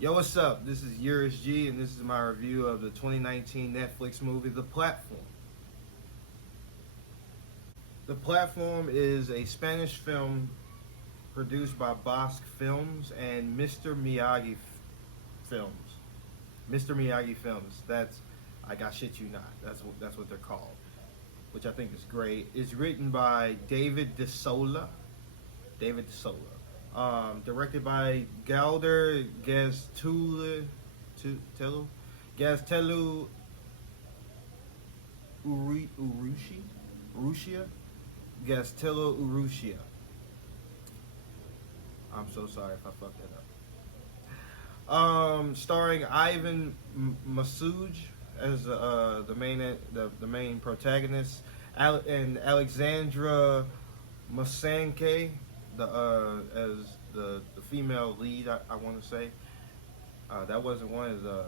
Yo, what's up? This is Yours G, and this is my review of the 2019 Netflix movie, The Platform. The Platform is a Spanish film produced by Bosque Films and Mr. Miyagi Films. Mr. Miyagi Films. I shit you not. That's what they're called, which I think is great. It's written by David DeSola. David DeSola. Directed by Galder Gaztelu Urrutia. Gaztelu Urrutia. I'm so sorry if I fucked that up. Starring Ivan Masuj as the main protagonist, and Alexandra Masanke as the female lead. I want to say that wasn't one of the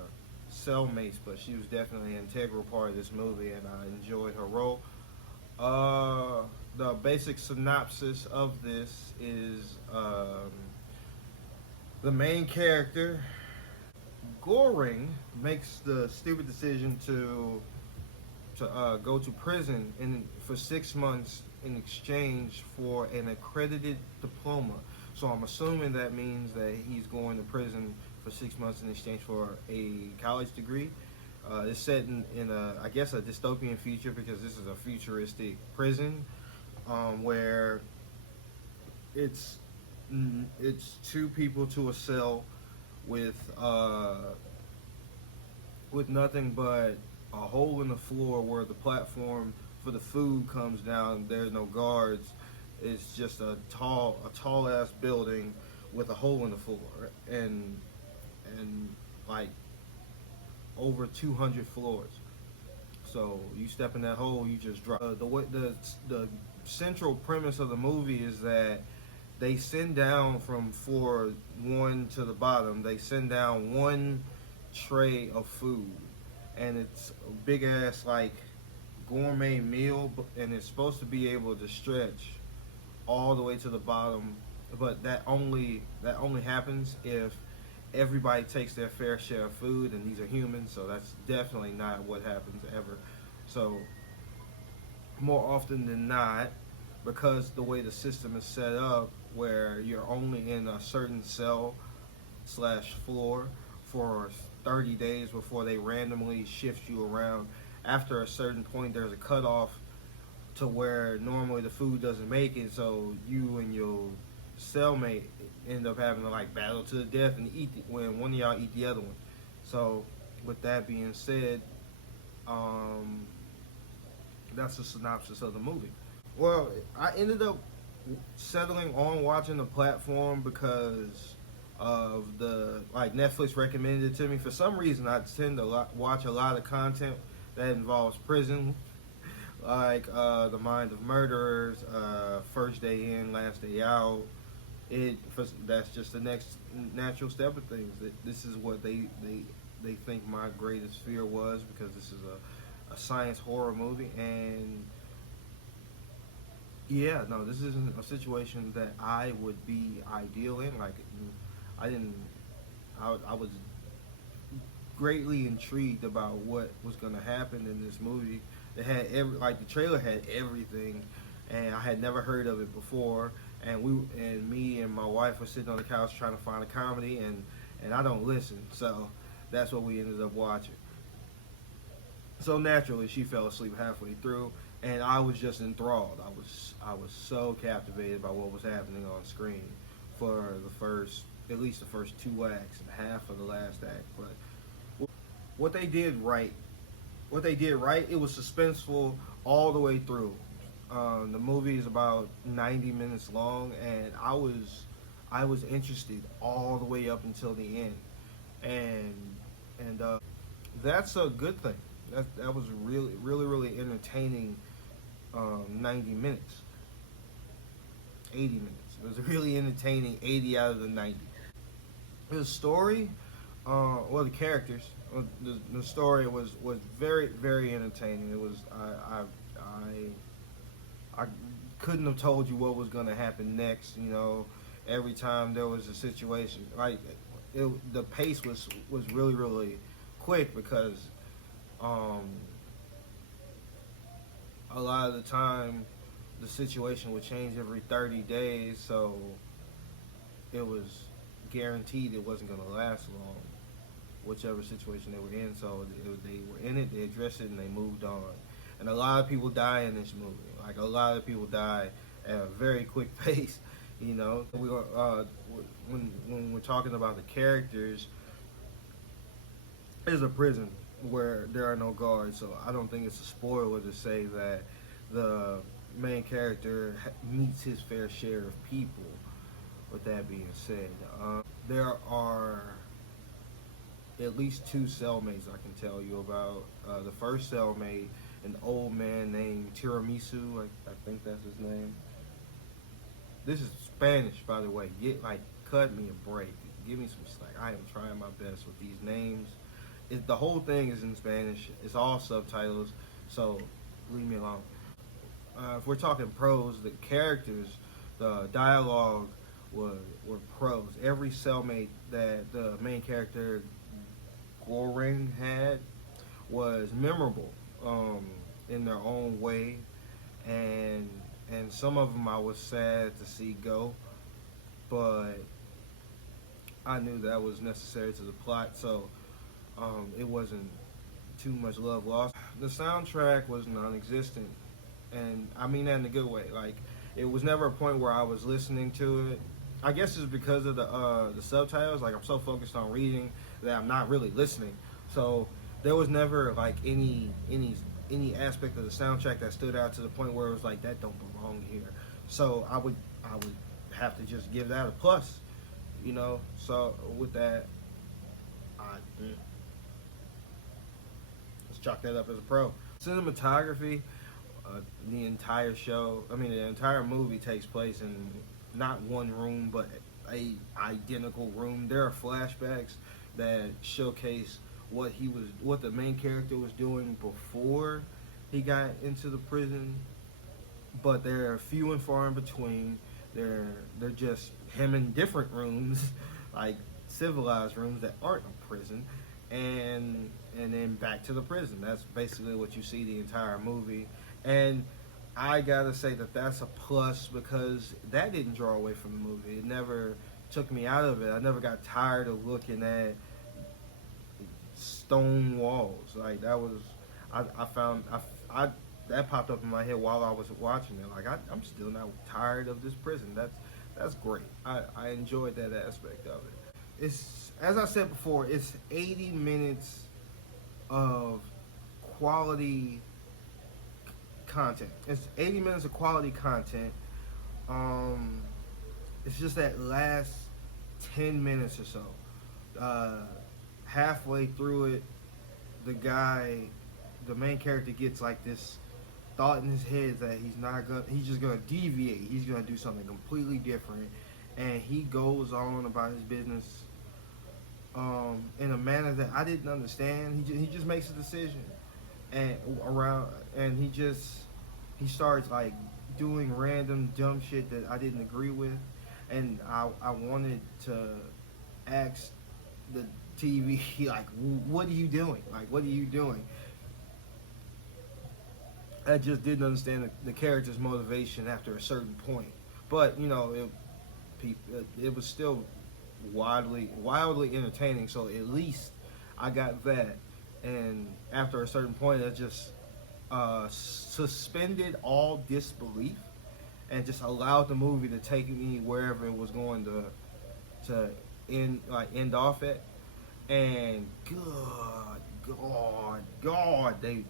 cellmates, but she was definitely an integral part of this movie, and I enjoyed her role. The basic synopsis of this is the main character, Goring, makes the stupid decision to go to prison for 6 months in exchange for an accredited diploma. So I'm assuming that means that he's going to prison for 6 months in exchange for a college degree. It's set in I guess a dystopian future, because this is a futuristic prison where it's two people to a cell with nothing but a hole in the floor where the platform for the food comes down. There's no guards. It's just a tall ass building with a hole in the floor, and like over 200 floors. So you step in that hole, you just drop. The central premise of the movie is that they send down from floor 1 to the bottom. They send down one tray of food, and it's a big ass like gourmet meal, and it's supposed to be able to stretch all the way to the bottom. But that only happens if everybody takes their fair share of food, and these are humans, so that's definitely not what happens ever. So more often than not, because the way the system is set up, where you're only in a certain cell slash floor for 30 days before they randomly shift you around. After a certain point, there's a cutoff to where normally the food doesn't make it, so you and your cellmate end up having to like battle to the death and eat when one of y'all eat the other one. So with that being said, that's the synopsis of the movie. Well, I ended up settling on watching The Platform because of Netflix recommended it to me. For some reason, I tend to watch a lot of content that involves prison, like The Mind of Murderers, First Day In, Last Day Out. That's just the next natural step of things. This is what they think my greatest fear was, because this is a science horror movie, and yeah, no, this isn't a situation that I would be ideal in. Like, I was greatly intrigued about what was going to happen in this movie. It had the trailer had everything, and I had never heard of it before. And me and my wife were sitting on the couch trying to find a comedy, and I don't listen, so that's what we ended up watching. So naturally, she fell asleep halfway through, and I was just enthralled. I was so captivated by what was happening on screen for at least the first 2 acts and half of the last act. But what they did right, it was suspenseful all the way through. The movie is about 90 minutes long, and I was interested all the way up until the end, and that's a good thing. That was really entertaining. 90 minutes, 80 minutes. It was really entertaining. 80 out of the 90. The story, the characters, the story was very entertaining. It was I couldn't have told you what was going to happen next. Every time there was a situation, like the pace was really quick because um, a lot of the time the situation would change every 30 days, so it was guaranteed it wasn't going to last long, whichever situation they were in. So they were in it, they addressed it, and they moved on. And a lot of people die in this movie. Like a lot of people die at a very quick pace. You know, when we're talking about the characters, there's a prison where there are no guards. So I don't think it's a spoiler to say that the main character meets his fair share of people. With that being said, there are at least two cellmates I can tell you about. The first cellmate, an old man named Tiramisu, I think that's his name. This is Spanish, by the way. Cut me a break. Give me some slack. I am trying my best with these names. The whole thing is in Spanish. It's all subtitles, so leave me alone. If we're talking prose, the characters, the dialogue were prose. Every cellmate that the main character Goring had was memorable in their own way, and some of them I was sad to see go, but I knew that was necessary to the plot, so it wasn't too much love lost. The soundtrack was non-existent, and I mean that in a good way. Like, it was never a point where I was listening to it. I guess it's because of the subtitles. Like, I'm so focused on reading that I'm not really listening. So there was never like any aspect of the soundtrack that stood out to the point where it was like, that don't belong here. So I would have to just give that a plus, you know. So with that, let's chalk that up as a pro. Cinematography, the entire show, the entire movie takes place in not one room, but a identical room. There are flashbacks that showcase what the main character was doing before he got into the prison, but they're few and far in between. They're just him in different rooms, like civilized rooms that aren't a prison, and then back to the prison. That's basically what you see the entire movie, and I gotta say that that's a plus because that didn't draw away from the movie. It never took me out of it. I never got tired of looking at stone walls. Like, that was, I found that popped up in my head while I was watching it. Like, I'm still not tired of this prison. That's great. I enjoyed that aspect of it. It's, as I said before, it's 80 minutes of quality content. It's 80 minutes of quality content. It's just that last 10 minutes or so. Halfway through it, the main character gets like this thought in his head that he's just gonna deviate. He's gonna do something completely different, and he goes on about his business in a manner that I didn't understand. He just makes a decision, and he starts like doing random dumb shit that I didn't agree with, and I wanted to ask the TV, like, what are you doing? Like, what are you doing? I just didn't understand the character's motivation after a certain point. But, you know, it was still wildly entertaining, so at least I got that. And after a certain point, I just suspended all disbelief and just allowed the movie to take me wherever it was going to end off at. And God, they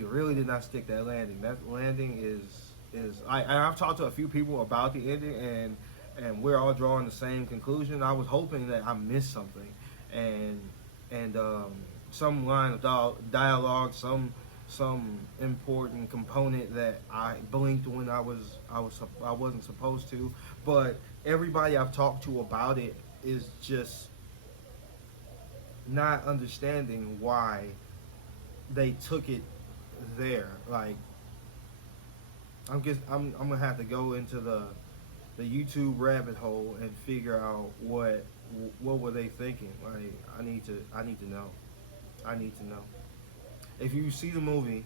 really did not stick that landing. That landing is I've talked to a few people about the ending, and we're all drawing the same conclusion. I was hoping that I missed something, and some line of dialogue, some important component that I blinked when I wasn't supposed to. But everybody I've talked to about it is just not understanding why they took it there. Like, I'm gonna have to go into the YouTube rabbit hole and figure out what were they thinking. Like I need to know. I need to know. If you see the movie,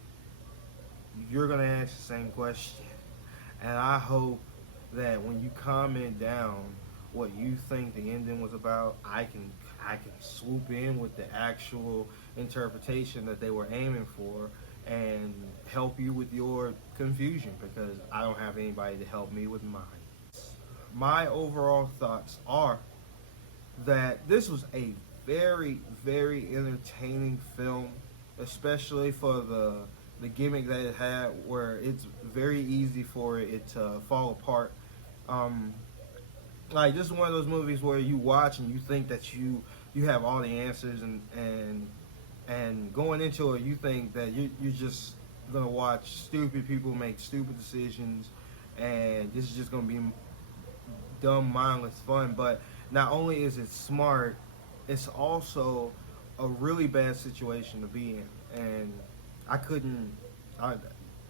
you're gonna ask the same question, and I hope that when you comment down what you think the ending was about, I can swoop in with the actual interpretation that they were aiming for and help you with your confusion because I don't have anybody to help me with mine. My overall thoughts are that this was a very, very entertaining film, especially for the gimmick that it had, where it's very easy for it to fall apart. Um, like this is one of those movies where you watch and you think that you have all the answers, and going into it you think that you're just gonna watch stupid people make stupid decisions, and this is just gonna be dumb, mindless fun. But not only is it smart, it's also a really bad situation to be in. And I couldn't, I,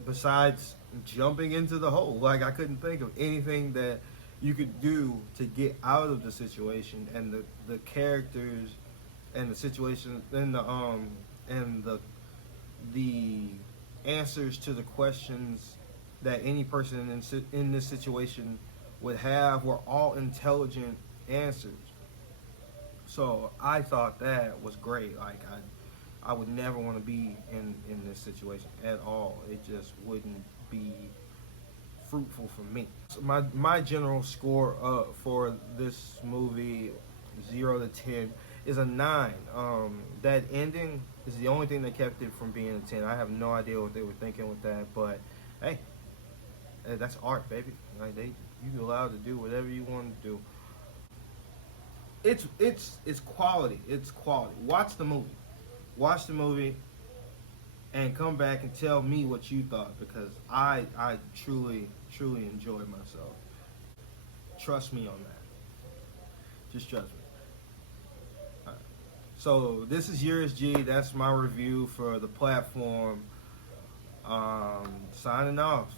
besides jumping into the hole, like I couldn't think of anything that you could do to get out of the situation. And the characters and the situation and the answers to the questions that any person in this situation would have were all intelligent answers. So I thought that was great. Like I would never want to be in this situation at all. It just wouldn't be fruitful for me. So my general score for this movie, 0 to 10, is a 9. That ending is the only thing that kept it from being a 10. I have no idea what they were thinking with that, but hey, that's art, baby. Like you allowed to do whatever you want to do. It's quality. It's quality. Watch the movie. Watch the movie and come back and tell me what you thought because I truly enjoyed myself. Trust me on that. Just trust me. All right. So this is Yours G. That's my review for the platform. Signing off.